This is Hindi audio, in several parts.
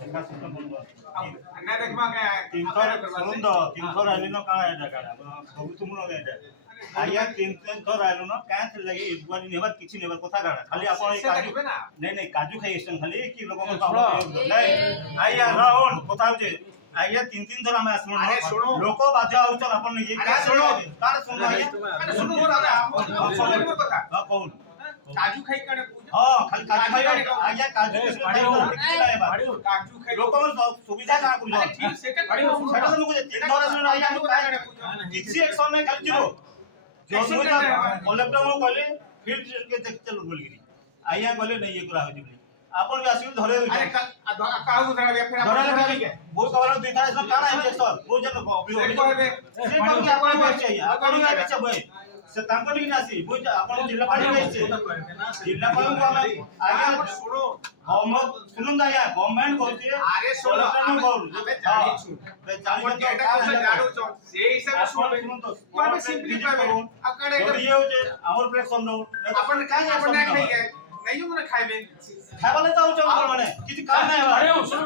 देखा सिस्टम बोल ना देखबा के 300 रहली न का है जगह बहुत तुम न दे आया 300 रहलो न कांच लगे एक बार नेबर किछि नेबर कथा गाड़ा खाली आपण एक काजू नहीं नहीं काजू खाई स्टेशन खाली कि लोग नहीं आया राहुल कथा होजे आया 3 थर हमें सुनो लोक बाध्य आउछ आपण ये का सुनो तार सुनो आया सुनो दादा आपण कथा हां कौन काजू खाई काने हां खाली काजू खाई आया काजू किछि काजू खाई लोक सुविधा का कुछ ठीक सेकंड सेटा तो मुझे 3 थर सुनो आया किछि एक्शन नहीं खाली जीरो जो कलेक्टर को कहले फील्ड के देख चलो बोल गिरी आया कहले नहीं ये करा होती आपण भी आसी धरे अरे काहू धरा बे फिर धरे लगे वो कवर दुई था इसमें काना है सर वो जन कहबे से कौन के आपण में चाहिए आपण के पीछे भाई से तांको नहीं आसी वो आपण जिला पानी में से जिला पानी को हमें आगे सुनो हम सुनन दाया गवर्नमेंट कहती है अरे सुनो हम बोल हमें जानी छु जानी तो एटा को जाडू छ से हिसाब से सुन तो कोई सिंपली कहबे अकड़े ये होते हमर प्लेटफॉर्म नो अपन काहे अपन नहीं खाई गए नहीं हो ना खाइबे खाइबा ले जाऊ चल माने किछि काम नहीं है अरे सुन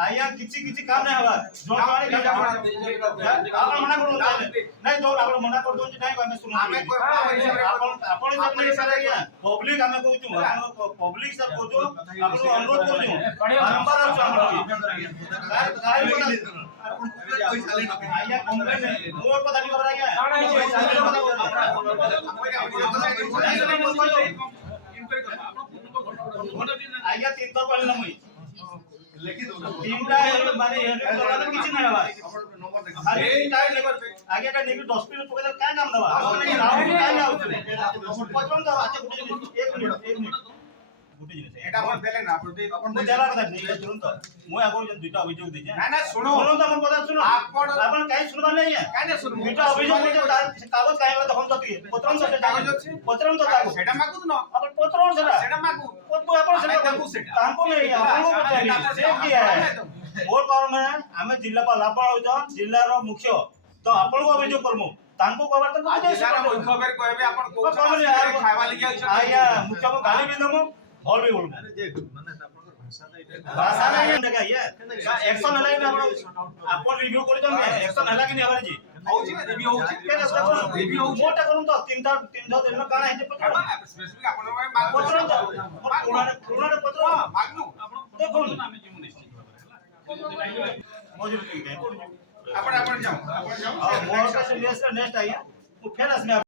आया किछि काम नहीं हवा जो हमारे आप मना कर दो नहीं तो आप मना कर दो नहीं हमें सुनो हमें आपण सब नहीं सर गया पब्लिक हमें को छु हम पब्लिक सर को जो आप अनुरोध कर छु बारंबार आप आया कंप्लेंट है मोर पता नहीं खबर आया 300 पहले ना मुई तीनटा माने किछि नहीं हवा खाली टाइम लेबर आगे का नेबी 10 मिनट पकड़ काय नाम दवा राउंड काय आउछ पचन तो अच्छा गुटे 1 मिनट गुटे जिनिस एटा अपन देले ना अपन देला कथा नहीं तुरंत मु आगो जन दुटा अभियोग दे ना ना सुनो तो अपन पता सुनो अपन काई सुनबा नहीं है काई ना सुनो दुटा अभियोग दे कागज काई वाला हम तो पत्रम से कागज अछि पत्रम तो कागज सेटा मागु न अपन पत्रम सेटा मागु पत्र अपन से देखु सेटा तांको नहीं आपको बताइए से किया है मोर पावर में हमें जिल्लापाल आपण हो जिल्ला रो मुख्य तो आपण को अभियोग करमु तांको कवर तो मुझे जिल्ला मुख्य बेर कहबे आपण को खावा लगी आया मुख्य को गाली भी दमु और भी बोलबो अरे जे माने आपनकर भाषा भाषा नहीं देखा ये एक्शन हलाई में आपण रिव्यू कर दो मैं एक्शन हला कि नहीं हमारे जी होउची रिव्यू होउची रिव्यू मोटा करूं तो 3 दिन में काना है पत्र स्पेसिफिक आपण में माग पत्र पुराना पत्र मागनु देखो हमें जीवन नहीं मौजूद नहीं है आपण जाओ और मोर का नेक्स्ट आया वो फेरस में